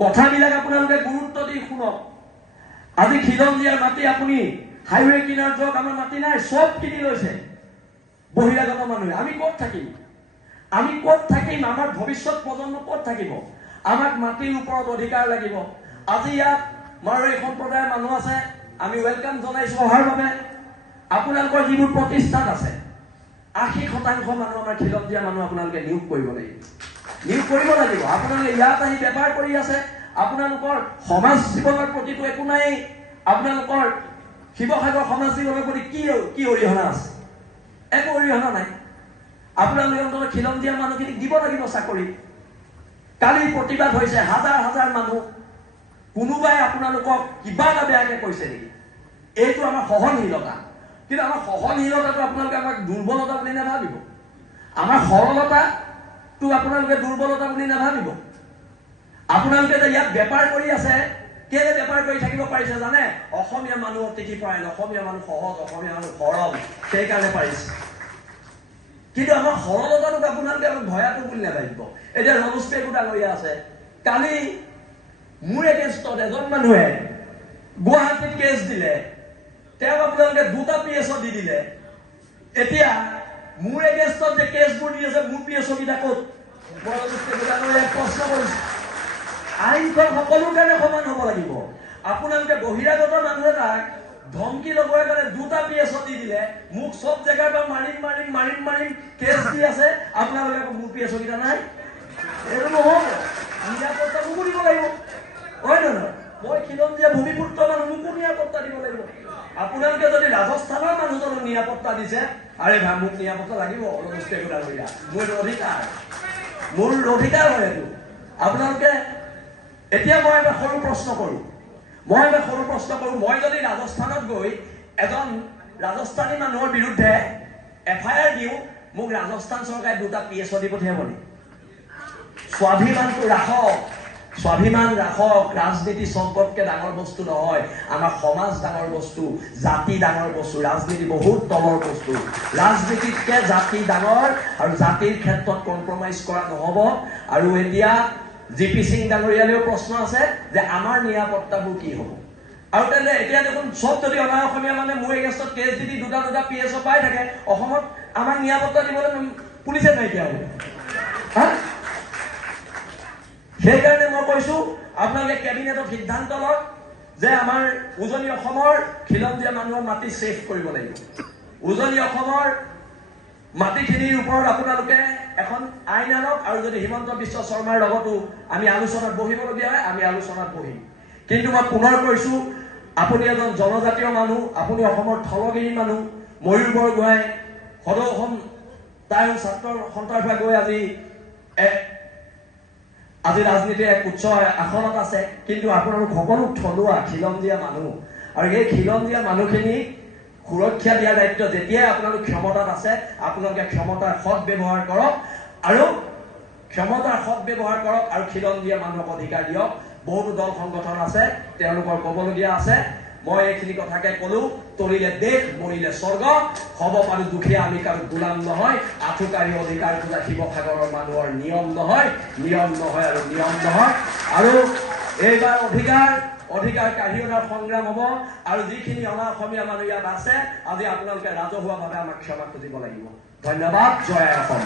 কথাবিলাক আপোনালোকে গুৰুত্ব দি শুনক। আজি খিলঞ্জীয়াৰ মাটি আপুনি হাইৱে কিনাৰ যাওক, আমাৰ মাটি নাই, চব কিনি লৈছে বহিৰাগত মানুহে। আমি ক'ত থাকিম? আমি ক'ত থাকিম? আমাৰ ভৱিষ্যত প্ৰজন্ম ক'ত থাকিব? আমাক মাটিৰ ওপৰত অধিকাৰ লাগিব। আজি ইয়াত মাৰোৱাৰী সম্প্ৰদায়ৰ মানুহ আছে, আমি ৱেলকাম জনাইছোঁ অহাৰ বাবে। আপোনালোকৰ যিবোৰ প্ৰতিষ্ঠান আছে 80% মানুহ আমাৰ খিলঞ্জীয়া মানুহ আপোনালোকে নিয়োগ কৰিব লাগিব, নিয়োগ কৰিব লাগিব। আপোনালোকে ইয়াত আহি বেপাৰ কৰি আছে, আপোনালোকৰ সমাজ জীৱনৰ প্ৰতিটো একো নাই। আপোনালোকৰ শিৱসাগৰ সমাজ জীৱনৰ প্ৰতি কি অৰিহণা আছে? একো অৰিহণা নাই। আপোনালোকে অন্তত খিলঞ্জীয়া মানুহখিনিক দিব লাগিব চাকৰি। কালি প্ৰতিবাদ হৈছে, হাজাৰ হাজাৰ মানুহ। কোনোবাই আপোনালোকক কিবা এটা বেয়াকে কৈছে নেকি? এইটো আমাৰ সহনশীলতা। কিন্তু আমাৰ সহনশীলতাটো আপোনালোকে আমাক দুৰ্বলতা বুলি নাভাবিব। আমাৰ সৰলতাটো আপোনালোকে দুৰ্বলতা বুলি নাভাবিব। আপোনালোকে যে ইয়াত বেপাৰ কৰি আছে, কেলে বেপাৰ কৰি থাকিব পাৰিছে জানে? অসমীয়া মানুহ অতিথি পৰায়ণ, অসমীয়া মানুহ সহজ, অসমীয়া মানুহ সৰল, সেইকাৰণে পাৰিছে। কিন্তু আমাৰ সৰলতাটোক আপোনালোকে আমাক ভয়াটো বুলি নাভাবিব। এতিয়া ৰমেশ পেগু ডাঙৰীয়া আছে, কালি মোৰ এগেইনষ্টত এজন মানুহে গুৱাহাটীত কেছ দিলে, তেওঁক আপোনালোকে 2টা PSO দি দিলে। এতিয়া মোৰ এগেইনষ্টত যে কেছবোৰ দি আছে, মোৰ PSO কেইটা ক'ত? মই ৰমেশ পেগু ডাঙৰীয়াক প্ৰশ্ন কৰিছোঁ। আইনখন সকলোৰ কাৰণে সমান হ'ব লাগিব। আপোনালোকে বহিৰাগত মানুহ এটাক ধমকি লগোৱাৰ কাৰণে 2টা PSO দি দিলে, মোক চব জেগাৰ পৰা মাৰিম কেছ দি আছে। আপোনালোকে আকৌ মোৰ PSO কেইটা নাই, এইটো নহ'ব। নিৰাপত্তা মোকো দিব লাগিব, হয় নহয়? মই খিলঞ্জীয়া ভূমিপুত্ৰ মানুহ, মোকো নিৰাপত্তা দিব লাগিব। আপোনালোকে যদি ৰাজস্থানৰ মানুহজনক নিৰাপত্তা দিছে, আৰে ভাই মোক নিৰাপত্তা লাগিব, ৰমেশ পেগু ডাঙৰীয়া, মোৰ অধিকাৰ, মোৰ অধিকাৰ হয় এইটো। আপোনালোকে এতিয়া মই এটা সৰু প্ৰশ্ন কৰোঁ, মই যদি ৰাজস্থানত গৈ এজন ৰাজস্থানী মানুহৰ বিৰুদ্ধে FIR দিওঁ, মোক ৰাজস্থান চৰকাৰে 2টা PSO দি পঠিয়াব নেকি? স্বাভিমানটো ৰাখক, স্বাভিমান ৰাখক। ৰাজনীতি সম্পদকে ডাঙৰ বস্তু নহয়, আমাৰ সমাজ ডাঙৰ বস্তু, জাতি ডাঙৰ বস্তু, ৰাজনীতি বহুত তলৰ বস্তু। ৰাজনীতিতকে জাতি ডাঙৰ, আৰু জাতিৰ ক্ষেত্ৰত কম্প্ৰমাইজ কৰা নহ'ব। আৰু এতিয়া GP সিং ডাঙৰীয়ালৈও প্ৰশ্ন আছে যে আমাৰ নিৰাপত্তাবোৰ কি হ'ব? আৰু তেন্তে এতিয়া দেখোন চব যদি অনা অসমীয়া মানে মোৰ এগেইনষ্টত কেছ দি 2টা PSO পাই থাকে, অসমত আমাক নিৰাপত্তা দিবলৈ পুলিচে নাইকিয়া হ'ব। সেইকাৰণে মই কৈছোঁ, আপোনালোকে কেবিনেটত সিদ্ধান্ত লওক যে আমাৰ উজনি অসমৰ খিলঞ্জীয়া মানুহৰ মাটি ছেভ কৰিব লাগিব। উজনি অসমৰ মাটিখিনিৰ ওপৰত আপোনালোকে এখন আইন আনক। আৰু যদি হিমন্ত বিশ্ব শৰ্মাৰ লগতো আমি আলোচনাত বহিবলগীয়া হয়, আমি আলোচনাত বহিম। কিন্তু মই পুনৰ কৈছোঁ, আপুনি এজন জনজাতীয় মানুহ, আপুনি অসমৰ থলগিৰি মানুহ। ময়ূৰ বৰগোহাঁই সদৌ অসম তাইৰ ছাত্ৰৰ সন্থাৰ পৰা গৈ আজি ৰাজনীতিৰ এক উচ্চ আসনত আছে। কিন্তু আপোনালোক সকলো থলুৱা খিলঞ্জীয়া মানুহ, আৰু এই খিলঞ্জীয়া মানুহখিনিক সুৰক্ষা দিয়াৰ দায়িত্ব যেতিয়াই আপোনালোক ক্ষমতাত আছে, আপোনালোকে ক্ষমতাৰ সৎ ব্যৱহাৰ কৰক, আৰু খিলঞ্জীয়া মানুহক অধিকাৰ দিয়ক। বহুতো দল সংগঠন আছে, তেওঁলোকৰ ক'বলগীয়া আছে। মই এইখিনি কথাকে ক'লো, তৰিলে দেশ, মৰিলে স্বৰ্গ। হ'ব পাৰো দুখীয়া, আমি কাৰো গোলাম নহয়। আঁঠুকাৰী অধিকাৰ পূজা শিৱসাগৰৰ মানুহৰ নিয়ম নহয়। আৰু এইবাৰ অধিকাৰ কাঢ়ি অনাৰ সংগ্ৰাম হ'ব। আৰু যিখিনি অনা অসমীয়া মানুহ ইয়াত আছে, আজি আপোনালোকে ৰাজহুৱাভাৱে আমাক ক্ষমা খুজিব লাগিব। ধন্যবাদ। জয় অসম।